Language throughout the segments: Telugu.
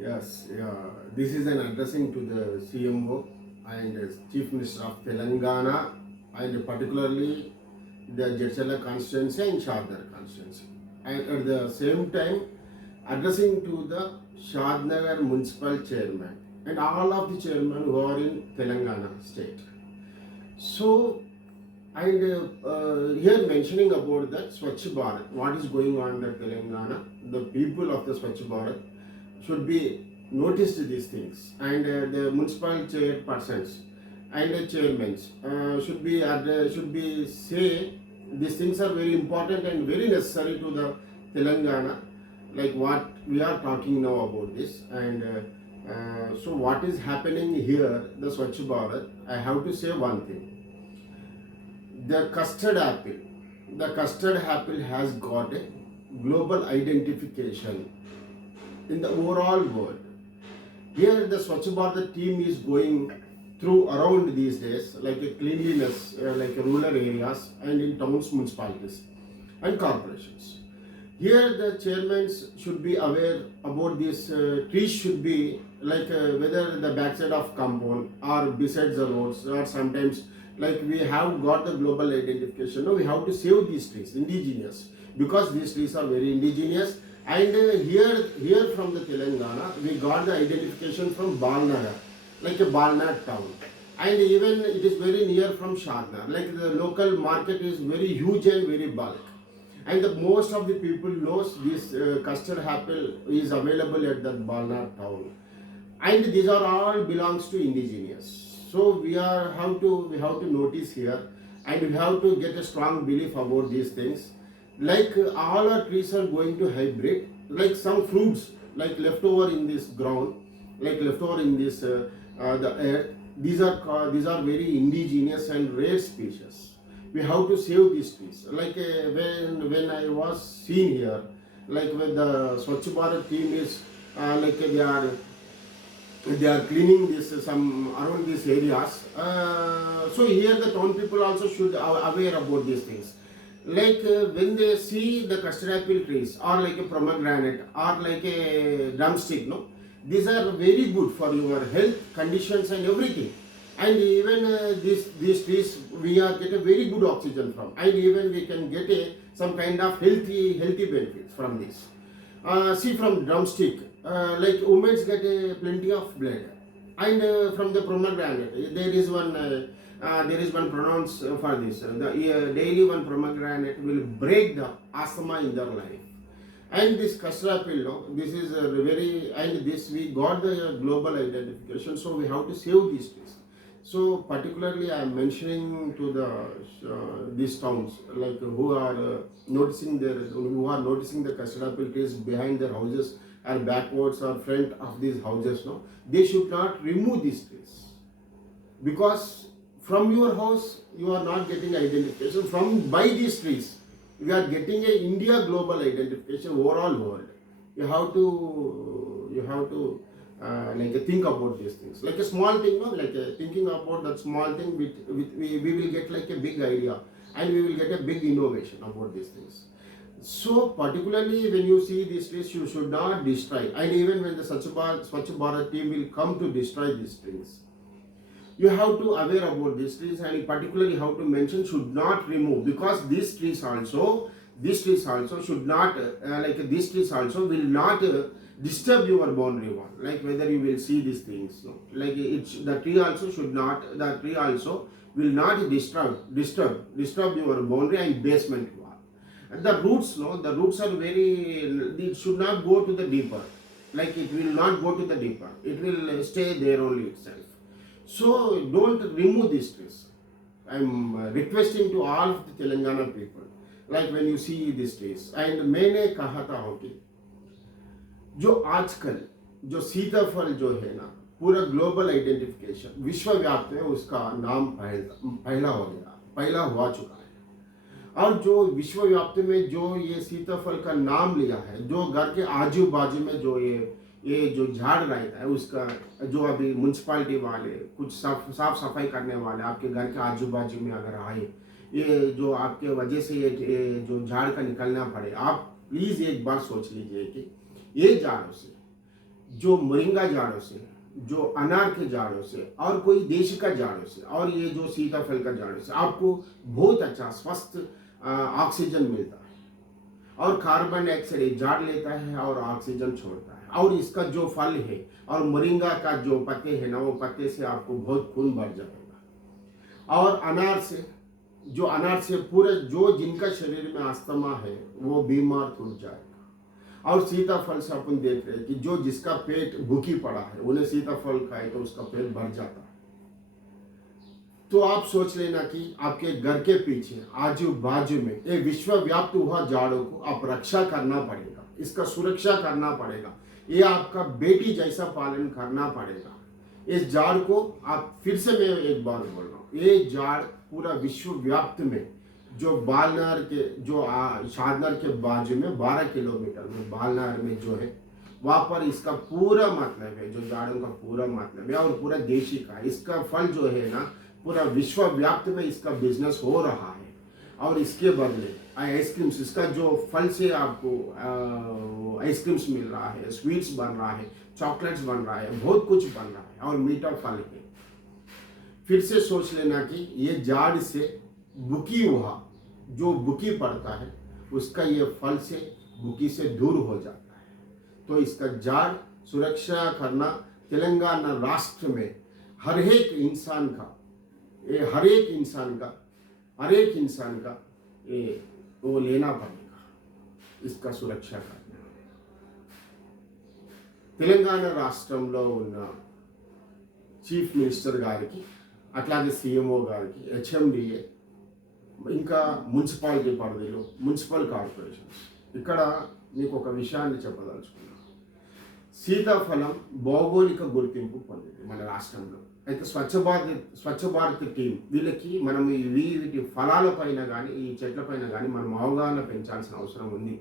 Yes, yeah. This is an addressing to the CMO and Chief Minister of Telangana and particularly the Jetsala constituency and Shadnagar constituency. And at the same time, addressing to the Shadnagar municipal chairman and all of the chairmen who are in Telangana state. So, and uh, here mentioning about that Swachh Bharat, what is going on in Telangana, the people of the Swachh Bharat should be noticed these things. And uh, the municipal chairpersons and the chairmen uh, should be the, should be say these things are very important and very necessary to the Telangana like what we are talking now about this. And uh, uh, so what is happening here the Swachh Bharat I have to say one thing. The custard apple the custard apple has got a global identification in the overall world. Here, the Swachh Bharat team is going through around these days, like a cleanliness, uh, like rural areas and in towns, municipalities, and corporations. Here, the chairmen should be aware about these uh, trees. Should be like uh, whether the backside of compound or beside the roads, or sometimes like we have got the global identification. No, we have to save these trees, indigenous, because these trees are very indigenous and uh, here, here from the Telangana, we got the identification from Balnagar, like a Balnad town. And even it is very near from Shadnar. Like the local market is very huge and very bulk. And the, most of the people knows this uh, custard apple is available at that Balnad town. And these are all belongs to indigenous. So we are how to we have to notice here, and we have to get a strong belief about these things like uh, all our trees are going to hybrid like some fruits like leftover in this ground like leftover in this uh, uh, the earth. These are ca- these are very indigenous and rare species. We have to save these trees. Like uh, when when i was seen here like when the swachh bharat team is uh, like they are they are cleaning this uh, some around these areas uh, so here the town people also should aware about these things like uh, when they see the custard apple trees or like a pomegranate or like a drumstick no these are very good for your health conditions and everything. And even uh, these these trees we are get a very good oxygen from. And even we can get a some kind of healthy healthy benefits from this. Uh, see from drumstick uh, like women get a plenty of blood and uh, from the pomegranate there is one uh, uh, there is one pronounce for this. The uh, daily one pomegranate will break the asthma in their life. And this apple, no, this is a very and this we got the global identification, so we have to save these trees. So particularly, I am mentioning to the uh, these towns like who are uh, noticing their who are noticing the custard apple trees behind their houses or backwards or front of these houses. No, they should not remove these trees because from your house you are not getting identification. From by these trees we are getting a india global identification overall world. You have to you have to uh, like uh, think about these things. Like a small thing no? Like uh, thinking about that small thing with, with we, we will get like a big idea and we will get a big innovation about these things so particularly when you see these trees you should not destroy. And even when the Swachh Bharat, Swachh Bharat team will come to destroy these trees you have to aware about these trees and particularly how to mention should not remove. Because these trees also these trees also should not uh, like these trees also will not uh, disturb your boundary wall. Like whether you will see these things. No? like it the tree also should not the tree also will not disturb disturb disturb your boundary and basement the roots no the roots are very it should not go to the deeper like it will not go to the deeper it will stay there only itself so don't remove these trees. I'm uh, requesting to all of the Telangana people, like when you see these trees. And मैंने कहा था हो कि जो आजकल जो सीताफल जो है ना पूरा ग्लोबल आइडेंटिफिकेशन विश्वव्याप्त में उसका नाम पहला हो गया पहला हुआ चुका है और जो विश्वव्याप्त में जो ये सीताफल का नाम लिया है जो घर के आजू बाजू में जो ये ये जो झाड़ रहता है उसका जो अभी म्यूनसिपालिटी वाले कुछ साफ़ साफ़ सफ़ाई करने वाले आपके घर के आजू बाजू में अगर आए ये जो आपके वजह से ये, ये जो झाड़ का निकलना पड़े आप प्लीज़ एक बार सोच लीजिए कि ये झाड़ों से जो मोरिंगा झाड़ों से जो अनार के झाड़ों से और कोई देश का झाड़ों से और ये जो सीताफल का झाड़ों से आपको बहुत अच्छा स्वस्थ ऑक्सीजन मिलता है। और कार्बन डाइऑक्साइड झाड़ लेता है और ऑक्सीजन छोड़ता है। और इसका जो फल है और मोरिंगा का जो पत्ते है ना, वो पत्ते से आपको बहुत खून बढ़ जाएगा। और अनार से जो अनार से पूरे, जो जिनका शरीर में अस्थमा है, वो बीमार टूट जाएगा। और सीताफल से अपन देख रहे हैं कि जो जिसका पेट भूखी पड़ा है, उन्हें सीताफल खाए तो उसका पेट भर जाता है। तो आप सोच लेना कि आपके घर के पीछे आजू बाजू में ये विश्वव्याप्त हुआ झाड़ों को आप रक्षा करना पड़ेगा, इसका सुरक्षा करना पड़ेगा, ये आपका बेटी जैसा पालन करना पड़ेगा। इस जाड़ को आप फिर से मैं एक बार बोल रहा हूँ, ये जाड़ पूरा विश्वव्याप्त में, जो बालनार के, जो शादनार के बाजू में 12 किलोमीटर में, बालनार में जो है, वहाँ पर इसका पूरा मतलब है, जो झाड़ों का पूरा मतलब है, और पूरा देशी का, इसका फल जो है ना पूरा विश्वव्याप्त में इसका बिज़नेस हो रहा है। और इसके बदले आइसक्रीम्स इसका जो फल से आपको आइसक्रीम्स मिल रहा है स्वीट्स बन रहा है चॉकलेट्स बन रहा है, बहुत कुछ बन रहा है और मीठा फल है फिर से सोच लेना कि ये झाड़ से बुकी हुआ, जो बुकी पड़ता है, उसका ये फल से बुकी से दूर हो जाता है। तो इसका झाड़ सुरक्षा करना तेलंगाना राष्ट्र में हर एक इंसान का ये हर एक इंसान का हर एक इंसान का ये वो लेना पड़ेगा इसका సురక్ష करना తెలంగాణ రాష్ట్రంలో ఉన్న చీఫ్ మినిస్టర్ గారికి అట్లాగే సీఎంఓ గారికి హెచ్ఎండిఏ ఇంకా మున్సిపాలిటీ పరిధిలో మున్సిపల్ కార్పొరేషన్స్ ఇక్కడ మీకు ఒక విషయాన్ని చెప్పదలుచుకున్నాను సీతాఫలం భౌగోళిక గుర్తింపు పొందింది మన రాష్ట్రంలో. అయితే స్వచ్ఛ భారత్ స్వచ్ఛ భారత్ టీం వీళ్ళకి మనం ఈ వీటి ఫలాల పైన కానీ ఈ చెట్ల పైన కానీ మనం అవగాహన పెంచాల్సిన అవసరం ఉంది.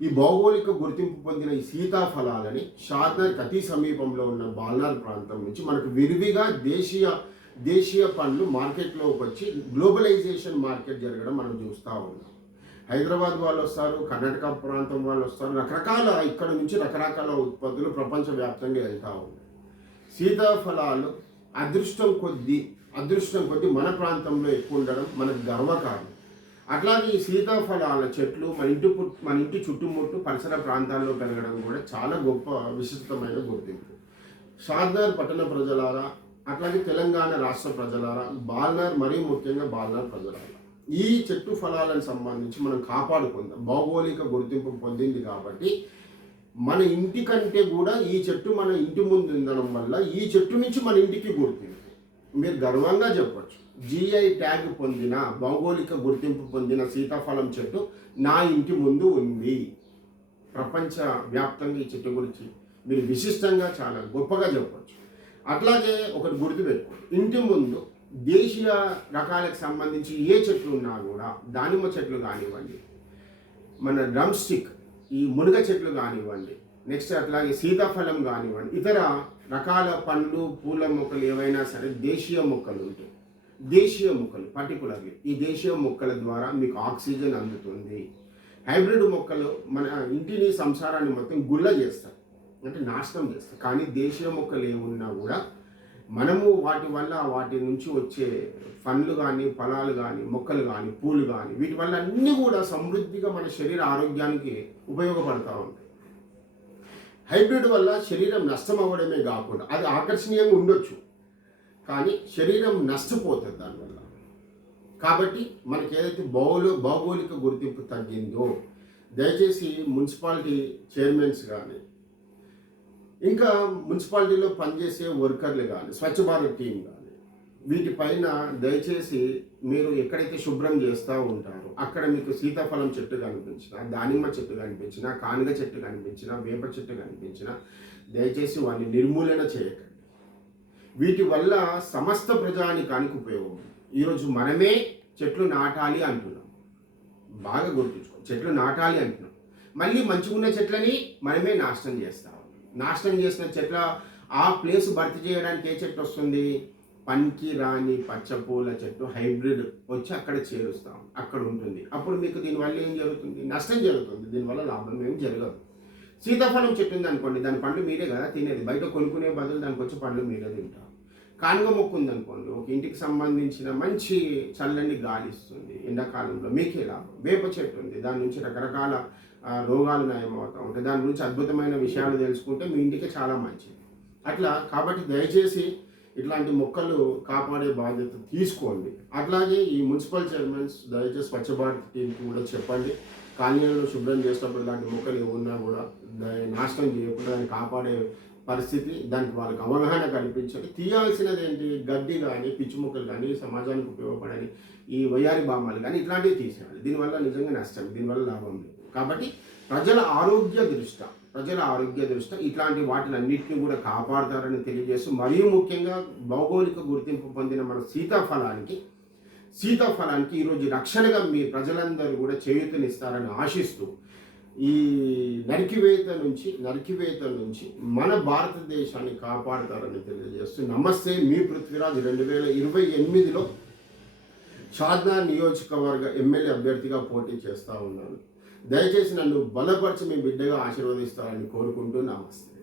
ఈ భౌగోళిక గుర్తింపు పొందిన ఈ సీతాఫలాలని షాద్నర్కి అతి సమీపంలో ఉన్న బాల్నార్ ప్రాంతం నుంచి మనకు విరివిగా దేశీయ దేశీయ పండ్లు మార్కెట్లోకి వచ్చి గ్లోబలైజేషన్ మార్కెట్ జరగడం మనం చూస్తూ ఉన్నాం. హైదరాబాద్ వాళ్ళు వస్తారు కర్ణాటక ప్రాంతం వాళ్ళు వస్తారు రకరకాల ఇక్కడ నుంచి రకరకాల ఉత్పత్తులు ప్రపంచవ్యాప్తంగా వెళ్తూ ఉన్నాయి. సీతాఫలాలు అదృష్టం కొద్దీ అదృష్టం కొద్దీ మన ప్రాంతంలో ఎక్కువ ఉండడం మనకు గర్వకారణం అట్లాగే ఈ సీతాఫలాల చెట్లు మన ఇంటి మన ఇంటి చుట్టుముట్టు పరిసర ప్రాంతాల్లో పెరగడం కూడా చాలా గొప్ప విశిష్టమైన గుర్తింపు. షార్దార్ పట్టణ ప్రజలారా అట్లాగే తెలంగాణ రాష్ట్ర ప్రజలారా బాల్నర్ మరీ ముఖ్యంగా బాల్నర్ ప్రజలారా ఈ చెట్టు ఫలాలను సంబంధించి మనం కాపాడుకుందాం. భౌగోళిక గుర్తింపు పొందింది కాబట్టి మన ఇంటి కంటే కూడా ఈ చెట్టు మన ఇంటి ముందు ఉండడం వల్ల ఈ చెట్టు నుంచి మన ఇంటికి గుర్తింపు. మీరు గర్వంగా చెప్పచ్చు. జిఐ ట్యాగ్ పొందిన భౌగోళిక గుర్తింపు పొందిన సీతాఫలం చెట్టు నా ఇంటి ముందు ఉంది. ప్రపంచ వ్యాప్తంగా ఈ చెట్టు గురించి మీరు విశిష్టంగా చాలా గొప్పగా చెప్పచ్చు. అట్లాగే ఒకటి గుర్తుపెట్టుకోండి. ఇంటి ముందు దేశీయ రకాలకు సంబంధించి ఏ చెట్లు ఉన్నా కూడా దానిమ్మ చెట్లు కానివ్వండి మన డ్రమ్ స్టిక్ ఈ మునగ చెట్లు కానివ్వండి నెక్స్ట్ అట్లాగే సీతాఫలం కానివ్వండి ఇతర రకాల పండ్లు పూల మొక్కలు ఏవైనా సరే దేశీయ మొక్కలు ఉంటాయి. దేశీయ మొక్కలు పర్టికులర్లీ ఈ దేశీయ మొక్కల ద్వారా మీకు ఆక్సిజన్ అందుతుంది. హైబ్రిడ్ మొక్కలు మన ఇంటిని సంసారాన్ని మొత్తం గుల్ల చేస్తాయి. అంటే నాశనం చేస్తాయి. కానీ దేశీయ మొక్కలు ఏమున్నా కూడా మనము వాటి వల్ల వాటి నుంచి వచ్చే పండ్లు కానీ ఫలాలు కానీ మొక్కలు కానీ పూలు కానీ వీటి వల్ల అన్నీ కూడా సమృద్ధిగా మన శరీర ఆరోగ్యానికి ఉపయోగపడతా ఉంటాయి. హైబ్రిడ్ వల్ల శరీరం నష్టం అవ్వడమే కాకుండా అది ఆకర్షణీయంగా ఉండొచ్చు. కానీ శరీరం నష్టపోతుంది దానివల్ల. కాబట్టి మనకి ఏదైతే భౌగోళ భౌగోళిక గుర్తింపు తగ్గిందో దయచేసి మున్సిపాలిటీ చైర్మన్స్ కానీ ఇంకా మున్సిపాలిటీలో పనిచేసే వర్కర్లు కానీ స్వచ్ఛ భారత్ టీం కానీ వీటిపైన దయచేసి మీరు ఎక్కడైతే శుభ్రం చేస్తూ ఉంటారో అక్కడ మీకు సీతాఫలం చెట్టు కనిపించినా దానిమ్మ చెట్టు కనిపించినా కానుగ చెట్టు కనిపించినా వేప చెట్టు కనిపించినా దయచేసి వాటిని నిర్మూలన చేయకండి. వీటి వల్ల సమస్త ప్రజానికానికి ఉపయోగం. ఈరోజు మనమే చెట్లు నాటాలి అంటున్నాం. బాగా గుర్తుంచుకో చెట్లు నాటాలి అంటున్నాం. మళ్ళీ మంచిగున్న చెట్లని మనమే నాశనం చేస్తాం. నాశనం చేసిన చెట్ల ఆ ప్లేస్ భర్తీ చేయడానికి ఏ చెట్టు వస్తుంది? పనికి రాని పచ్చ పూల చెట్టు హైబ్రిడ్ వచ్చి అక్కడ చేరుస్తాం అక్కడ ఉంటుంది. అప్పుడు మీకు దీనివల్ల ఏం జరుగుతుంది? నష్టం జరుగుతుంది. దీనివల్ల లాభం ఏం జరగదు. సీతాఫలం చెట్టు ఉంది అనుకోండి దాని పండ్లు మీరే కదా తినేది. బయట కొనుక్కునే బదులు దానికి వచ్చి పండ్లు మీరే తింటారు. కానుగ మొక్కు ఉందనుకోండి ఒక ఇంటికి సంబంధించిన మంచి చల్లని గాలి ఇస్తుంది ఎండాకాలంలో మీకే లాభం. వేప చెట్టు ఉంది. దాని నుంచి రకరకాల రోగాలు నయమవుతూ ఉంటాయి దాని గురించి అద్భుతమైన విషయాలు తెలుసుకుంటే మీ ఇంటికి చాలా మంచిది. అట్లా కాబట్టి దయచేసి ఇట్లాంటి మొక్కలు కాపాడే బాధ్యత తీసుకోండి. అట్లాగే ఈ మున్సిపల్ చైర్మన్స్ దయచేసి స్వచ్ఛ భారత్ టీంకి కూడా చెప్పండి. కాలనీలలో శుభ్రం చేసినప్పుడు ఇలాంటి మొక్కలు ఏమున్నా కూడా దాన్ని నాశనం చేయకుండా దాన్ని కాపాడే పరిస్థితి దానికి వాళ్ళకి అవగాహన కల్పించండి. తీయాల్సినది ఏంటి? గడ్డి కానీ పిచ్చి మొక్కలు కానీ సమాజానికి ఉపయోగపడని ఈ వయ్యారి బామాలు కానీ ఇట్లాంటివి తీసేయాలి. దీనివల్ల నిజంగా నష్టం దీనివల్ల లాభం లేదు. కాబట్టి ప్రజల ఆరోగ్య దృష్ట్యా ప్రజల ఆరోగ్య దృష్ట్యా ఇట్లాంటి వాటిలన్నింటినీ కూడా కాపాడతారని తెలియజేస్తూ మరియు ముఖ్యంగా భౌగోళిక గుర్తింపు పొందిన మన సీతాఫలానికి సీతాఫలానికి ఈరోజు రక్షణగా మీ ప్రజలందరూ కూడా చేయూతనిస్తారని ఆశిస్తూ ఈ నరికివేత నుంచి నరికివేత నుంచి మన భారతదేశాన్ని కాపాడతారని తెలియజేస్తూ నమస్తే మీ పృథ్వీరాజ్ రెండు వేల ఇరవై ఎనిమిదిలో షాద్నా నియోజకవర్గ ఎమ్మెల్యే అభ్యర్థిగా పోటీ చేస్తూ ఉన్నాను. దయచేసి నన్ను బలపరిచి మీ బిడ్డగా ఆశీర్వదిస్తారని కోరుకుంటూ నమస్తే.